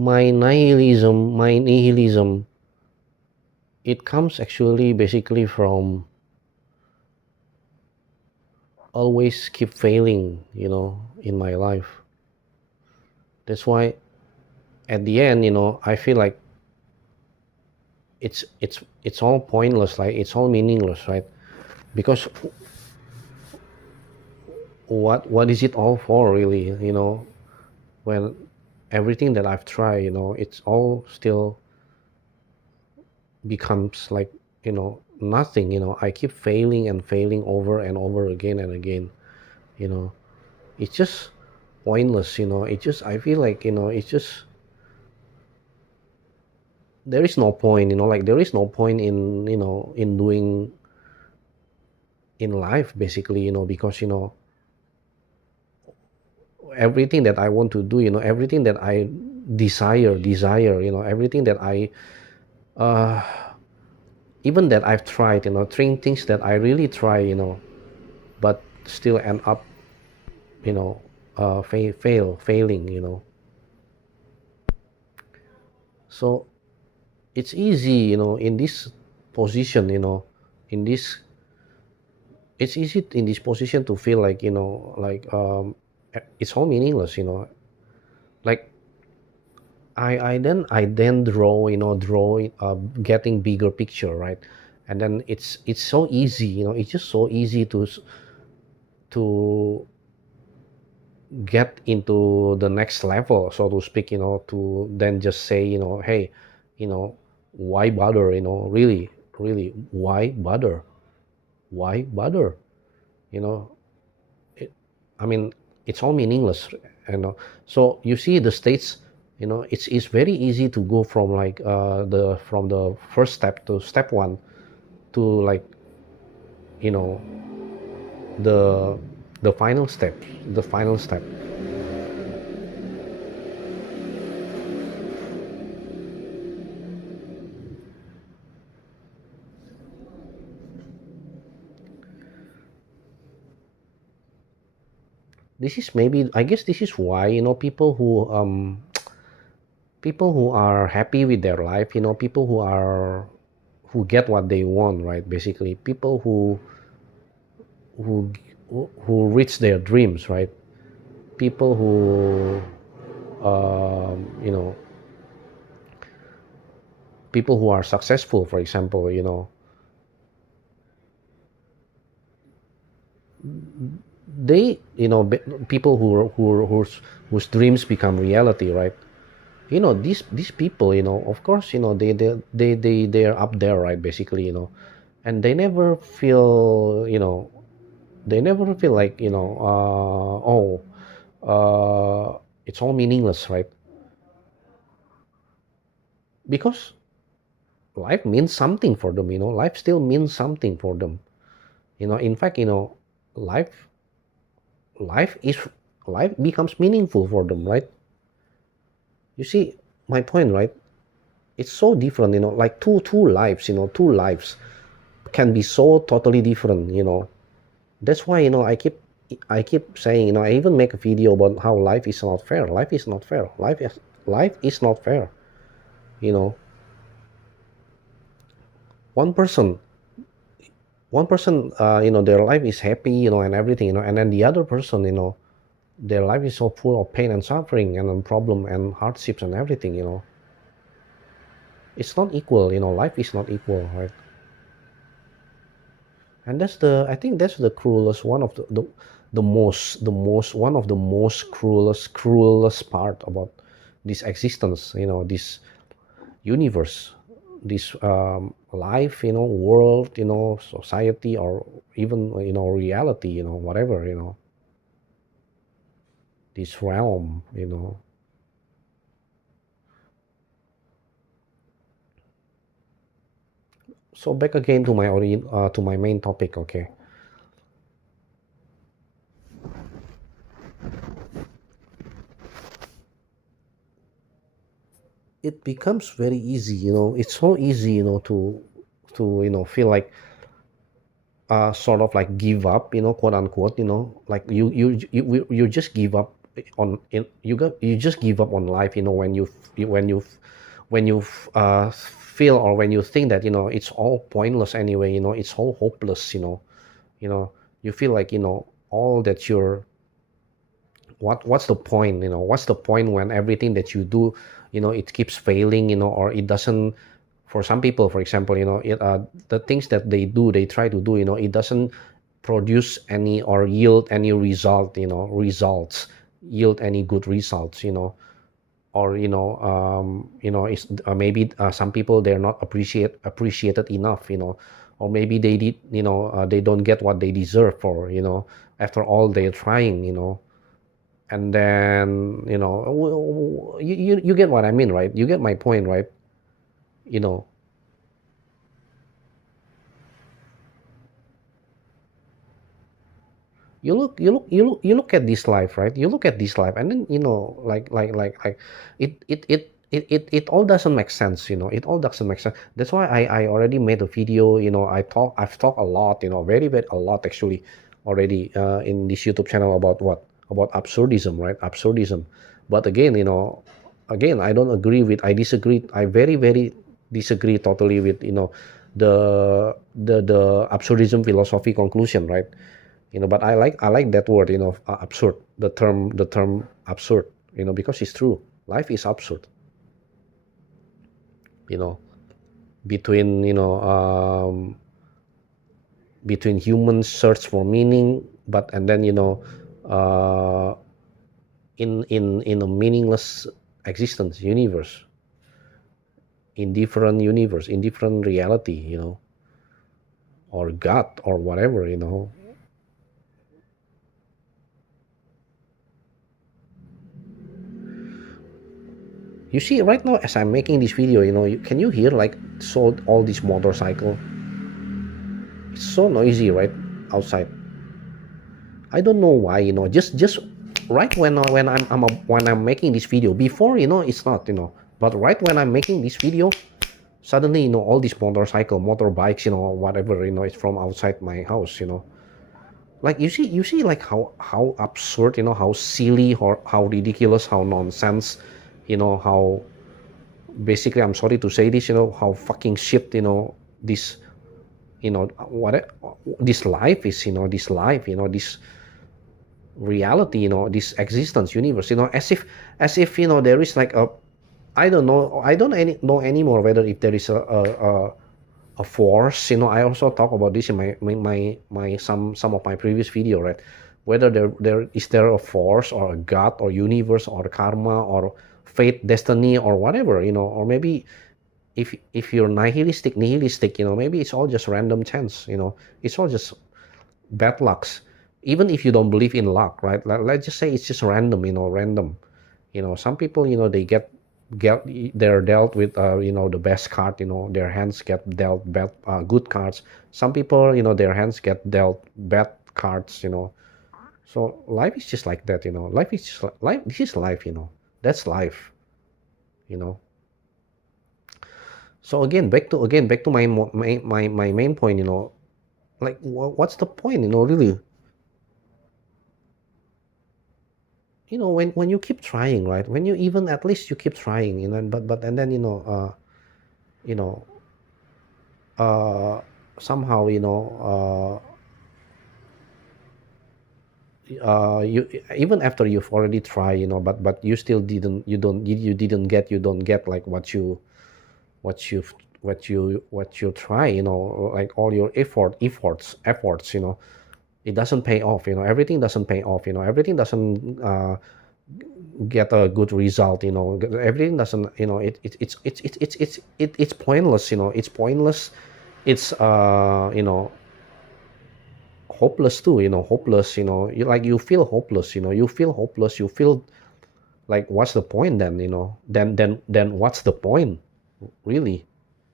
my nihilism, it comes actually basically from always keep failing, in my life. That's why at the end, I feel like it's all pointless, like it's all meaningless, right? Because what is it all for, really? When everything that I've tried, it's all still becomes like, nothing. I keep failing and failing over and over again and again. you know it's just pointless. It just, I feel like, it's just, there is no point, like there is no point in, in doing in life, basically, because everything that I want to do, everything that I desire, everything that I uh even that I've tried, three things that I really try, but still end up, you know failing, so it's easy, in this position, in this it's easy in this position to feel like, like, it's all meaningless, like I then draw getting bigger picture, right? And then it's so easy, it's just so easy to get into the next level, so to speak, to then just say, hey, you know why bother, really, why bother, why bother, you know it, I mean, it's all meaningless, so you see the states, it's very easy to go from like, the first step to step one, to like, you know the the final step, the final step. This is maybe, I guess, this is why, people who are happy with their life, people who get what they want, right? Basically, people who who reach their dreams, right? People who, you know people who are successful, for example, they, people whose dreams become reality, right? These people, of course, they are up there, right? Basically, and they never feel, like, oh, it's all meaningless, right? Because life means something for them, life still means something for them, in fact, life life is life becomes meaningful for them, right? You see my point, right? It's so different, like two lives, two lives can be so totally different, that's why, I keep saying, I even make a video about how life is not fair. Life is not fair. Life is not fair. you know one person one person, their life is happy, and everything, and then the other person, their life is so full of pain and suffering and problem and hardships and everything, it's not equal, life is not equal, right? And I think that's the cruelest, one of the most one of the most cruelest part about this existence, this universe, this, life, world, society, or even, reality, whatever, this realm, so back again to to my main topic, okay? It becomes very easy, it's so easy, to feel like, sort of like give up, quote unquote, like you just give up you just give up on life, when you when you feel, or when you think that it's all pointless anyway, it's all hopeless, you know you feel like all that you're what's the point, what's the point when everything that you do, it keeps failing, or it doesn't. For some people, for example, the things that they try to do, it doesn't produce any or yield any results, yield any good results, or it's maybe some people, they're not appreciated enough, or maybe they did, they don't get what they deserve for, after all they're trying, and then you get what I mean, right? You get my point, right? you know you look at this life, right? You look at this life, and then like it all doesn't make sense, it all doesn't make sense. That's why I already made a video, I've talked a lot, very a lot actually, already in this YouTube channel, about what, about absurdism, right? Absurdism. But again, again, I disagree, I very disagree totally with the absurdism philosophy conclusion, right? But I like that word, absurd, the term absurd, because it's true. Life is absurd, you know between between humans search for meaning, but and then uh, in a meaningless existence, universe, in different reality, or God, or whatever, You see, right now as I'm making this video, can you hear, like, so all this motorcycle? It's so noisy, right, outside. I don't know why, just right when I'm making this video. Before, it's not, but right when I'm making this video, suddenly, all these motorbikes, whatever, it's from outside my house, like, you see, like, how absurd, how silly, or how ridiculous, how nonsense, how, basically, I'm sorry to say this, how fucking shit, this, what this life is, this reality, this existence, universe, as if there is, like, I don't know, I don't know anymore whether if there is a force. I also talk about this in my some of my previous video, right? Whether there a force, or a God, or universe, or karma, or fate, destiny, or whatever, or maybe, if you're nihilistic, maybe it's all just random chance, it's all just bad lucks. Even if you don't believe in luck, right? Let's just say it's just random, random. Some people, they get they're dealt with, the best card, their hands get dealt bad, good cards. Some people, their hands get dealt bad cards. So life is just like that. Life is just life. This is life. That's life. you know so again back to my main point. Like, what's the point, really? When you keep trying, right? When you, even at least you keep trying, but and then, you know uh somehow, you, even after you've already tried, but you still you don't get like what you what you try, like, all your efforts, it doesn't pay off. Everything doesn't pay off. Everything doesn't get a good result. Everything doesn't, it's pointless. It's pointless. It's hopeless too. Hopeless. You feel hopeless. You feel like, what's the point then? Then what's the point, really?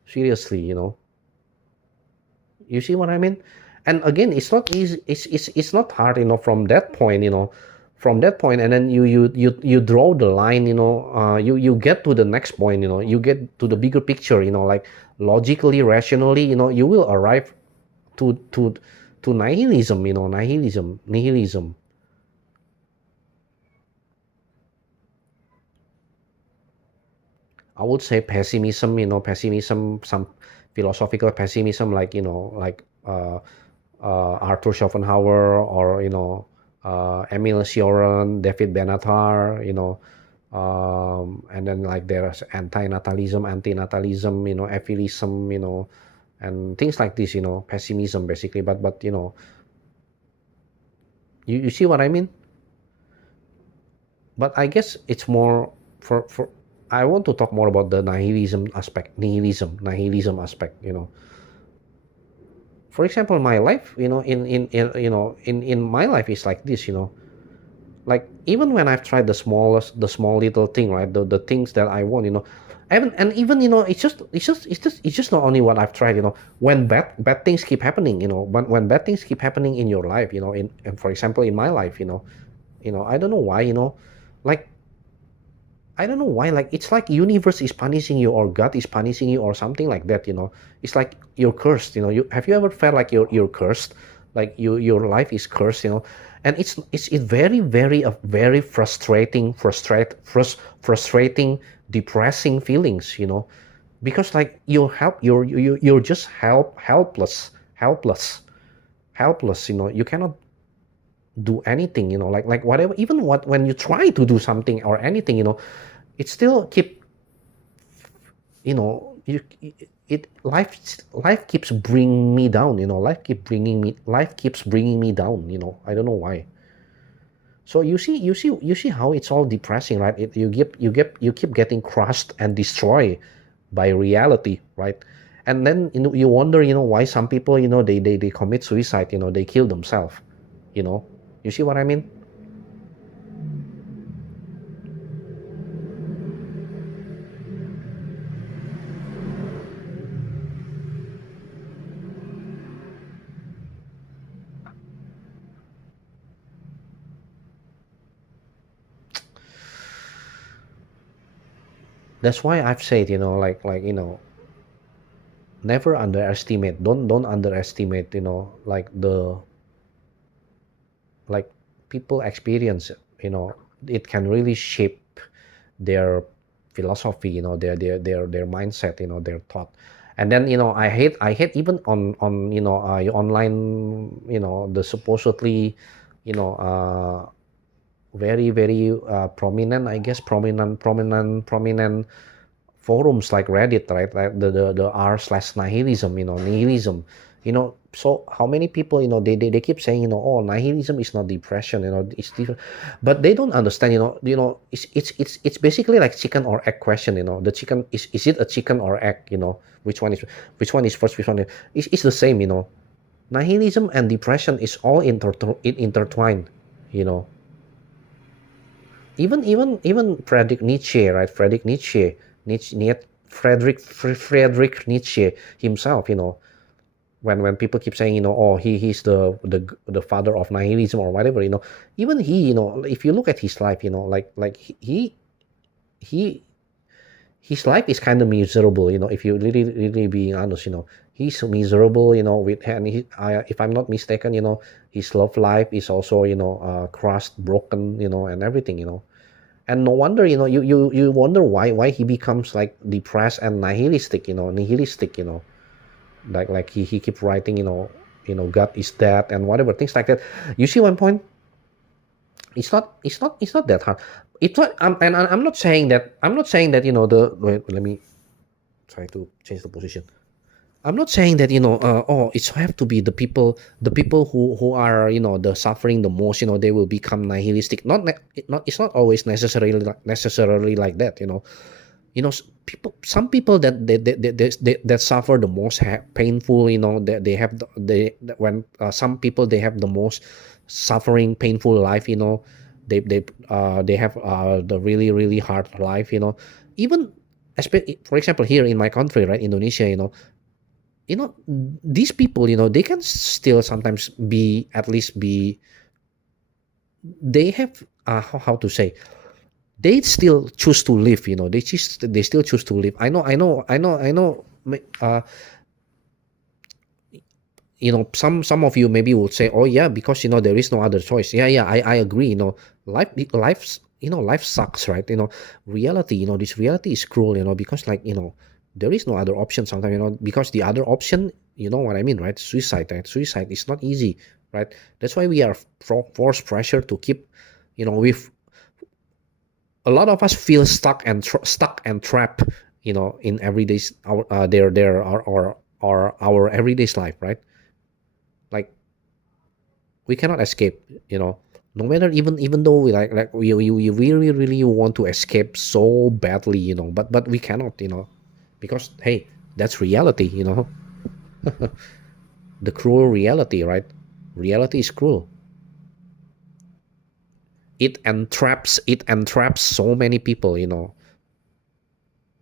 Seriously. You see what I mean? And again, it's not easy. It's not hard, from that point, and then you draw the line, you get to the next point, you get to the bigger picture, like, logically, rationally, you will arrive to nihilism. Nihilism. I would say pessimism, pessimism, some philosophical pessimism, like, like Arthur Schopenhauer, or, Emil Cioran, David Benatar, and then like there's anti-natalism, atheism, and things like this, pessimism basically. But you see what I mean? But I guess it's more for I want to talk more about the nihilism aspect. For example, my life, in my life is like this. Like, even when I've tried the small little thing, right? The things that I want, even, it's just not only what I've tried. When bad things keep happening, when bad things keep happening in your life, for example, in my life, I don't know why, like, I don't know why, like, it's like universe is punishing you, or God is punishing you, or something like that. It's like you're cursed. Have you ever felt like you're cursed, like your life is cursed? And it's very, very, a very frustrating, depressing feelings. Because, like, you're just helpless. You cannot do anything, like whatever, even when you try to do something or anything, it still keep, you it life keeps bringing me down. Life keeps bringing me down. I don't know why. So you see how it's all depressing, right? You keep getting crushed and destroyed by reality, right? And then, you wonder, why some people, they commit suicide, they kill themselves. you know you see what I mean? That's why I've said, like, never underestimate, don't underestimate, like, the like people experience, it can really shape their philosophy, their mindset, their thought. And then, I hate even on online, the supposedly, very, very prominent, I guess, prominent forums like Reddit, right? Like the r/nihilism, nihilism. So how many people, they keep saying, oh, nihilism is not depression, it's different. But they don't understand, it's basically like chicken or egg question. The chicken is it a chicken or egg? Which one is first, which one is, it's the same. Nihilism and depression is all intertwined. you know even Friedrich Nietzsche, right? Friedrich Nietzsche himself, when people keep saying, oh, he's the father of nihilism or whatever, even he, if you look at his life, like he his life is kind of miserable, if you really, really being honest. He's miserable, with, and if I'm not mistaken, his love life is also, crushed, broken, and everything. And no wonder, you wonder why he becomes like depressed and nihilistic. Like he keeps writing, God is dead and whatever, things like that. You see one point? It's not that hard. It's not, and I'm not saying that, the wait, let me try to change the position. I'm not saying that, oh, it's have to be the people who are, the suffering the most, they will become nihilistic. It's not always necessarily like that. Some people that suffer the most painful, they have when some people, they have the most suffering, painful life. They have the really, really hard life. Even, for example, here in my country, right, Indonesia. These people, they can still sometimes be, at least be, they have, how to say, they still choose to live. They still choose to live. I know. uh some of you maybe would say, oh yeah, because, there is no other choice. Yeah, I agree. Life life sucks, right? Reality, this reality is cruel, because like, there is no other option sometimes, because the other option, you know what I mean, right? Suicide, right? Suicide is not easy, right? That's why we are forced pressure to keep, with a lot of us feel stuck and trapped, in everyday's our their our everyday's life, right? Like, we cannot escape, no matter, even though we really really want to escape so badly, but we cannot, because hey, that's reality, the cruel reality, right? Reality is cruel. It entraps so many people,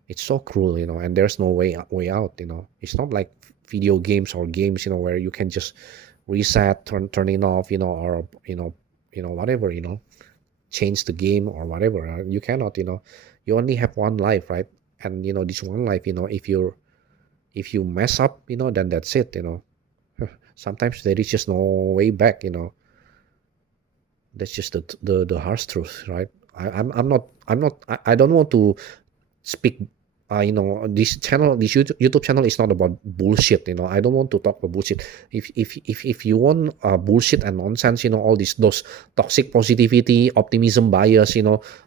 it's so cruel, and there's no way out, it's not like video games or games, where you can just reset, turn it off, or whatever, change the game or whatever. You cannot, you only have one life, right? And this one life, if you mess up, then that's it, sometimes there is just no way back, that's just the harsh truth, right? I don't want to speak, this YouTube channel is not about bullshit, I don't want to talk about bullshit. If you want bullshit and nonsense, all those toxic positivity, optimism bias,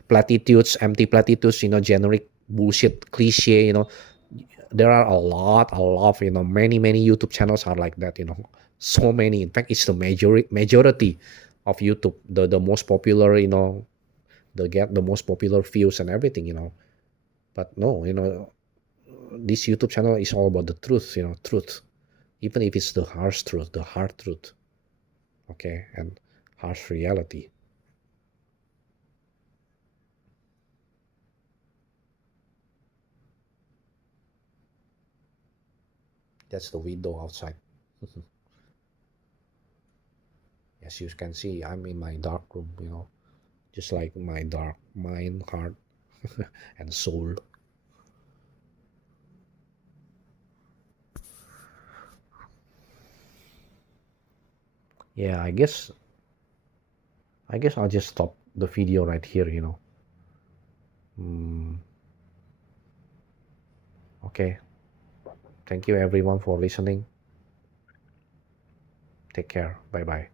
platitudes, empty platitudes, generic bullshit cliche, there are a lot, many YouTube channels are like that, so many. In fact, it's the majority of YouTube, the most popular, get the most popular views and everything, but no, this YouTube channel is all about the truth, truth, even if it's the harsh truth, the hard truth, okay, and harsh reality. That's the window outside. As you can see, I'm in my dark room, just like my dark mind, heart, and soul. Yeah, I guess I'll just stop the video right here, mm, okay, thank you everyone for listening. Take care. Bye bye.